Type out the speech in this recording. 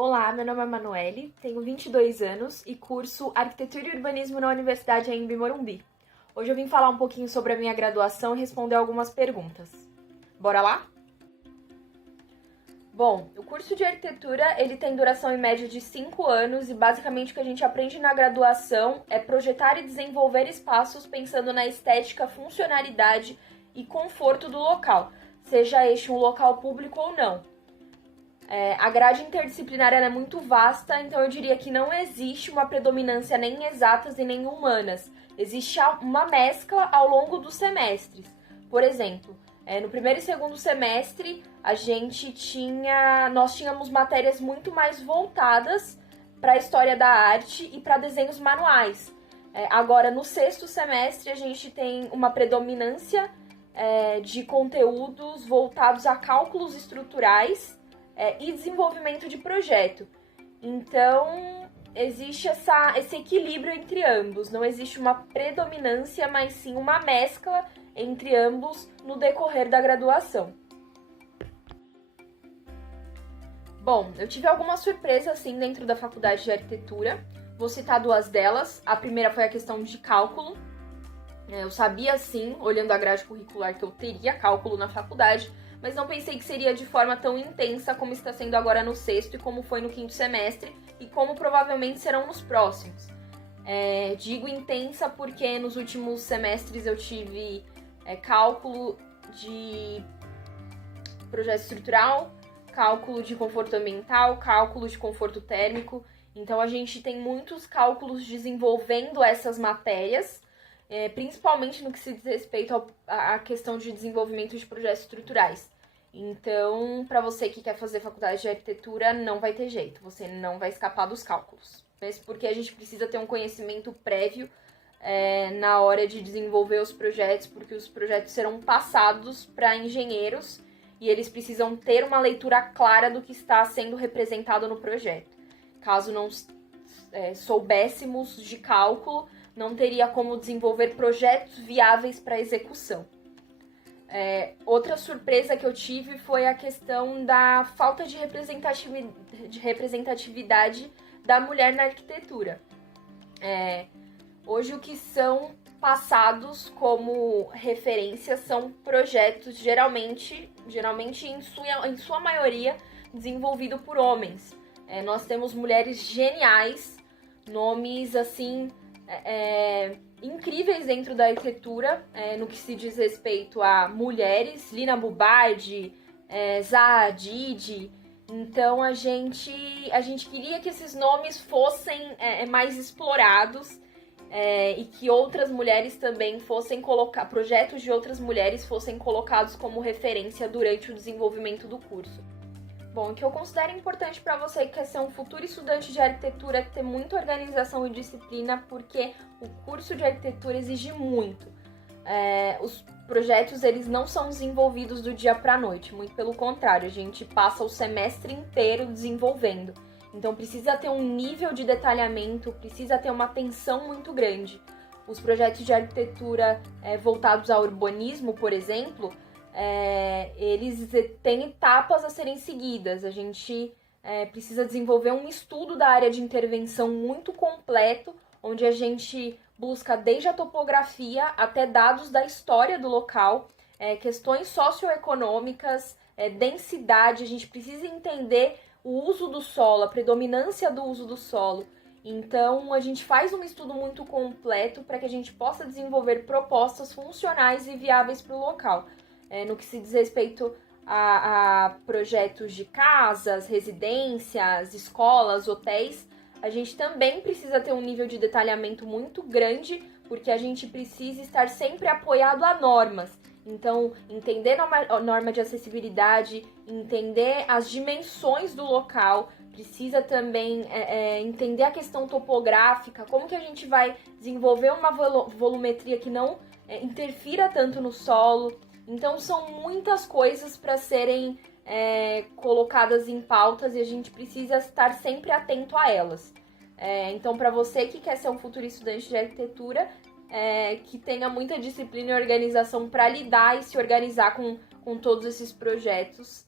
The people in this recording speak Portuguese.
Olá, meu nome é Manoele, tenho 22 anos e curso Arquitetura e Urbanismo na Universidade Anhembi Morumbi. Hoje eu vim falar um pouquinho sobre a minha graduação e responder algumas perguntas. Bora lá? Bom, o curso de arquitetura ele tem duração em média de 5 anos e basicamente o que a gente aprende na graduação é projetar e desenvolver espaços pensando na estética, funcionalidade e conforto do local, seja este um local público ou não. A grade interdisciplinar é muito vasta, então eu diria que não existe uma predominância nem em exatas e nem em humanas. Existe uma mescla ao longo dos semestres. Por exemplo, no primeiro e segundo semestre, nós tínhamos matérias muito mais voltadas para a história da arte e para desenhos manuais. Agora, no sexto semestre, a gente tem uma predominância de conteúdos voltados a cálculos estruturais e desenvolvimento de projeto. Então, existe esse equilíbrio entre ambos. Não existe uma predominância, mas sim uma mescla entre ambos no decorrer da graduação. Bom, eu tive algumas surpresas, sim, dentro da faculdade de arquitetura. Vou citar duas delas. A primeira foi a questão de cálculo. Eu sabia, sim, olhando a grade curricular, que eu teria cálculo na faculdade, mas não pensei que seria de forma tão intensa como está sendo agora no sexto e como foi no quinto semestre e como provavelmente serão nos próximos. Digo intensa porque nos últimos semestres eu tive cálculo de projeto estrutural, cálculo de conforto ambiental, cálculo de conforto térmico. Então a gente tem muitos cálculos desenvolvendo essas matérias, principalmente no que se diz respeito à questão de desenvolvimento de projetos estruturais. Então, para você que quer fazer faculdade de arquitetura, não vai ter jeito, você não vai escapar dos cálculos. Mas porque a gente precisa ter um conhecimento prévio na hora de desenvolver os projetos, porque os projetos serão passados para engenheiros e eles precisam ter uma leitura clara do que está sendo representado no projeto. Caso não soubéssemos de cálculo, não teria como desenvolver projetos viáveis para execução. Outra surpresa que eu tive foi a questão da falta de representatividade da mulher na arquitetura. Hoje o que são passados como referência são projetos geralmente em sua maioria desenvolvido por homens. Nós temos mulheres geniais, nomes assim incríveis dentro da arquitetura, no que se diz respeito a mulheres, Lina Bubardi, Zaha Hadid. Então a gente queria que esses nomes fossem mais explorados e que outras mulheres também projetos de outras mulheres fossem colocados como referência durante o desenvolvimento do curso. Bom, o que eu considero importante para você que quer ser um futuro estudante de arquitetura é ter muita organização e disciplina, porque o curso de arquitetura exige muito. Os projetos eles não são desenvolvidos do dia para a noite, muito pelo contrário, a gente passa o semestre inteiro desenvolvendo. Então precisa ter um nível de detalhamento, precisa ter uma atenção muito grande. Os projetos de arquitetura voltados ao urbanismo, por exemplo, eles têm etapas a serem seguidas. A gente precisa desenvolver um estudo da área de intervenção muito completo, onde a gente busca desde a topografia até dados da história do local, questões socioeconômicas, densidade. A gente precisa entender o uso do solo, a predominância do uso do solo. Então, a gente faz um estudo muito completo para que a gente possa desenvolver propostas funcionais e viáveis para o local. No que se diz respeito a projetos de casas, residências, escolas, hotéis, a gente também precisa ter um nível de detalhamento muito grande, porque a gente precisa estar sempre apoiado a normas. Então, entender a norma de acessibilidade, entender as dimensões do local, precisa também entender a questão topográfica, como que a gente vai desenvolver uma volumetria que não interfira tanto no solo. Então, são muitas coisas para serem colocadas em pautas e a gente precisa estar sempre atento a elas. Então, para você que quer ser um futuro estudante de arquitetura, que tenha muita disciplina e organização para lidar e se organizar com todos esses projetos